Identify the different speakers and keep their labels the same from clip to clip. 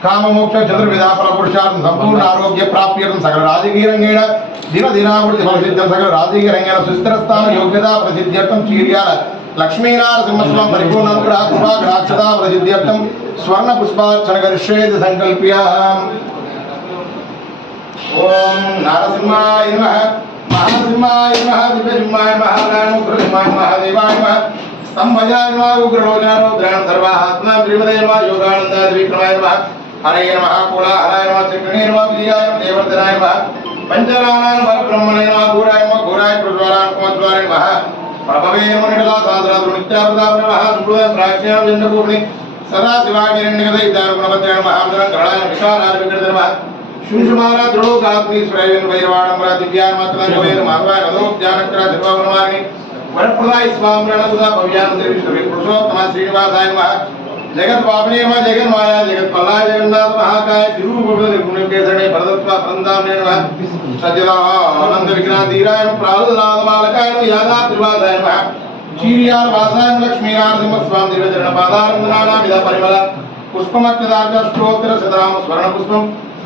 Speaker 1: సహ బాంధవస్య క్షేమ స్థైర్యధైర్య విజయ వ్యాయ ఆరోగ్యం ఐశ్వర్యాభివృద్ధం ధర్మార్థ కామమోక్ష చతుర్విధ ఫల పురుషార్థం సంపూర్ణ ఆరోగ్య ప్రాప్త్యర్థం సకల రాజకీయ రంగేణ దిన దినావృతి ఫలసిద్ధం సకల రాజకీయ రంగేణ సుస్థిర స్థాన యోగ్యత ప్రసిద్ధ్యర్థం చీర్యాల లక్ష్మీనారసింహస్వామి పరిపూర్ణ అనుగ్రహ కృపా గ్రాక్షత ప్రసిద్ధ్యర్థం స్వర్ణ పుష్పార్చన గరిష్యేది సంకల్ప్య ఓం నారసింహాయ నమః మహాసింహాయ నమః దివ్యసింహాయ నమః నారాయణోగ్రసింహాయ నమః దేవాయ నమః స్తంభజాయ నమః ఉగ్రరోజారోద్రాణ సర్వాత్మ త్రిమదే నమః యోగానంద విక్రమాయ నమః హరే నమః కోలాహలాయ నమః దేవర్ధనాయ నమః పంచరామాయ నమః బ్రహ్మణే నమః ఘోరాయ నమః ప్రజ్వాలాయ కుమద్వారాయ ప్రభవే నిడలా సదా విశాలాయ వికృత శుంశుమారా వైరవాణం దివ్యాన్ మాత్రం వరప్రదాయ పురుషోత్తమ శ్రీనివాసాయ జగత్ పాపనే జగన్ మాయా జగత్ పల్లాయ జగన్నాథ మహాకాయ తిరువుపద నిర్గుణకేసరే పరదత్వ బృందామే నమః సజ్జలా ఆనంద విఘ్నాధీరాయ ప్రారుదనాథ బాలకాయ యాదా త్రివాదాయ నమః. వాసాయన వాసాయ లక్ష్మీనారసింహ స్వామి దివ్యచరణ పాదారందనానా విధ పరిమళ. పుష్పమత్యదాచష్టోత్తర శతరామ స్వర్ణ పుష్పం.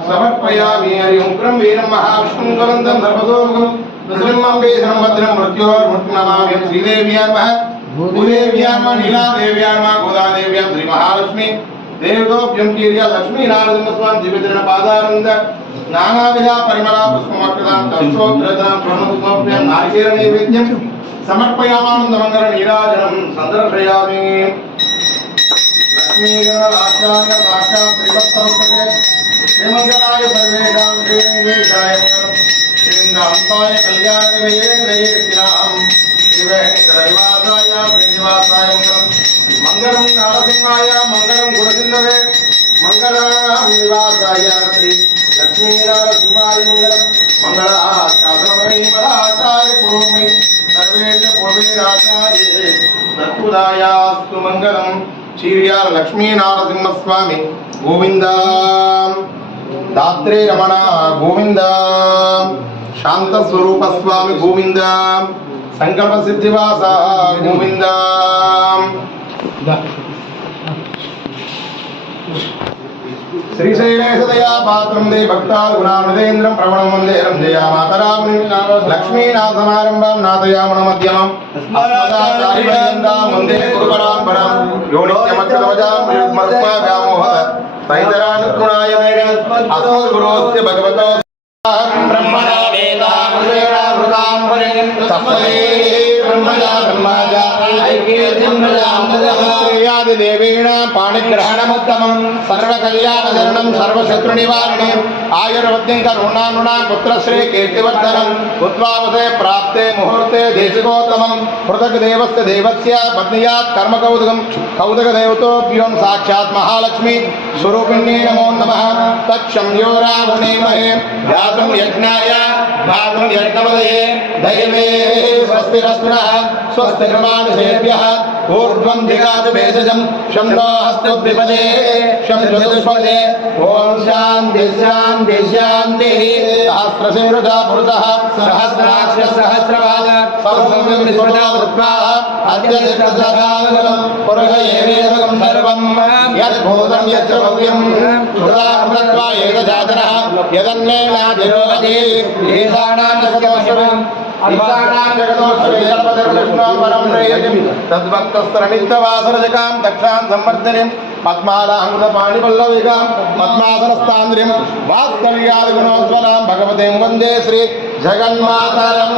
Speaker 1: సమర్పయామి హరి ఉగ్రం వీరం మహావిష్ణుం గవందం సర్వతోముఖం నృసింహం వేదనం భద్రం మృత్యోర్మృత్యునమామి శ్రీదేవ్యాన్ నీలాదేవ్యాన్ మహ గోదాదేవ్యాన్ శ్రీ మహాలక్ష్మి దేవతోభ్యం కీర్య లక్ష్మీనారసింహ స్వామి దివ్యచరణ పాదానంద నానావిధ పరిమళ పుష్పమర్కదాం తత్సోత్రదాం స్వర్ణపుష్పభ్యం నారికేర నైవేద్యం సమర్పయామానందమంగళ నీరాజనం సందర్శయామి లక్ష్మీగణాచార్య సాక్షాత్ శ్రీవత్సవస్తే శ్రీమంగళాయ సర్వేషాం శ్రీరంగేశాయ శ్రీందాంతాయ కళ్యాణవేంద్రయేత్యాం శ్రీవేంకటనివాసాయ శ్రీనివాసాయ మంగళం. మంగళం నరసింహాయ మంగళం గుణసింధవే మంగళం నివాసాయ శ్రీ లక్ష్మీనారసింహాయ మంగళం. మంగళ శాసనమణిమలాచార్య పురోమి సర్వేష పూర్వీరాచార్యే సత్పుదాయాస్తు మంగళం. శ్రీయాల లక్ష్మీనారసింహస్వామి గోవింద. దాత్రే రమణ గోవింద. శాంతస్వరూపస్వామి స్వరూప గోవింద. సంకల్ప సిద్ధివాస గోవింద శ్రీశైలేశదయా పాత్రం దే భక్తాల్ గుణామృతేంద్రం ప్రవణం వందేరం జయా మాతరాం లక్ష్మీనాథమారంభం నాథయామణ మధ్యమం. వందే గురుపరాం పరం. యో నిత్యమత్యవజాం మరుత్మా వ్యామోహ తైతరానుగుణాయ భగవతో. బ్రహ్మణా పరిణం తస్మై బ్రహ్మజా బ్రహ్మజా శ్రేయాది దేవేణ పాణిగ్రహణముత్తమం సర్వకళ్యాణధరణం సర్వశత్రునివారణం ఆయుర్వద్యం పుత్రశ్రీ కీర్తివర్ధనం ఉద్వావసే ప్రాప్తే ముహూర్తే దేశికోత్తమం పృథక్ దేవస్య దేవస్య పత్నియాత్ కర్మ కౌతుకం కౌతుక దేవతోభ్యోం సాక్షాత్ మహాలక్ష్మి స్వరూపిణ్యే నమో నమ తక్షం రావణేమహే యాతం యజ్ఞాయ भाद्रव्यर्थमदये दैवे स्वस्तिरस्मिनः स्वस्ति ऊर्ध्वं दिगातु भेषजं शं नो ॐ शान्ति शान्ति, शान्तिः। सहस्रशेरुदा पुरुषः, सहस्राक्ष, सहस्रवाद। सर्वं विस्मृता वृत्वाः अत्यधिकसदागमनम् యద్భూతం యచ్చ భవ్యం. హృదామృత్వా ఏకజాతరः యదన్నేనాధిరోగతి ఏషాణాం జగదోషమం. అర్ధానాం జగదోషమం. తద్భక్తస్తరనిత్యవాసరజకాం దక్షాం సంవర్ధనిం. పద్మాలాంకృత పాణిపల్లవికాం పద్మాసనస్తాంద్రిం వాస్తవ్యాది గుణోజ్వలాం భగవతిం వందే శ్రీ జగన్మాతరం.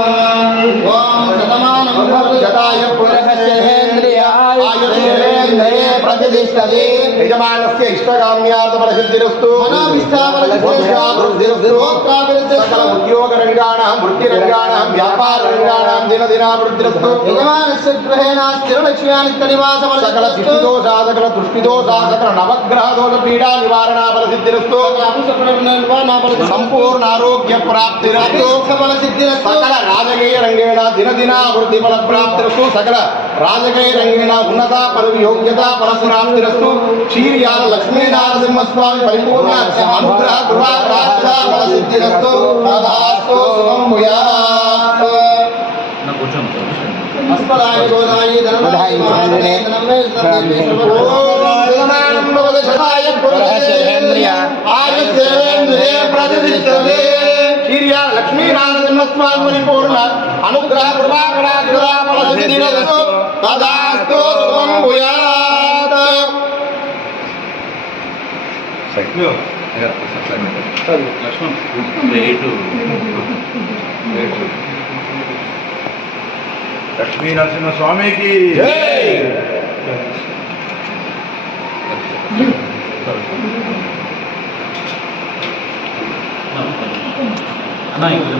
Speaker 1: ఓం శతమానం జటాయ పురహేంద్రియాయ ఆయుష్యేంద్రియే ప్రతిష్టతి యజమానస్య ఇష్టకామ్యార్థఫలసిద్ధిరస్తు
Speaker 2: మనోభిష్టాఫలసిద్ధిరస్తు.
Speaker 1: సకల ఉద్యోగ రంగాణం వృత్తి రంగాణం వ్యాపార రంగాణం దినదినాభివృద్ధిరస్తు.
Speaker 2: యజమానస్య గృహేణ స్థిరలక్ష్మ్యానిత్య నివాసమల
Speaker 1: సకల స్థితిదోష సకల దృష్టిదోష సకల నవగ్రహ దోష పీడా నివారణ ఫలసిద్ధిరస్తు సంపూర్ణ ఆరోగ్య ప్రాప్తిరస్తు. సకల రాజకీయ రంగేణ దినదినాభివృద్ధి ఫల ప్రాప్తిరస్తు సకల రాజకీయ రంగేణ ఉన్నత పదవి యోగ్యత ఫల ప్రాప్తిరస్తు క్షీర్యాల లక్ష్మీనారసింహస్వామి పరిపూర్ణ అనుగ్రహ కృపా ప్రాప్త ఫల సిద్ధిరస్తు తదాస్తు శుభం భూయాత్
Speaker 2: అస్మదాయ గోదాయి ధనమాయి మహాధనే ధనమే
Speaker 1: ఓం భగవతే శతాయ పురుషేంద్రియ ఆయుష్యేంద్రియ ప్రతిష్టతే క్షీర్యా లక్ష్మీనారసింహస్వామి పరిపూర్ణ అనుగ్రహ కృపా కటాక్షరా ఫల సిద్ధిరస్తు తదాస్తు భూయాత్.
Speaker 3: లక్ష్మీ నరసింహ స్వామికి.
Speaker 1: జై.
Speaker 4: అన్న ないけど、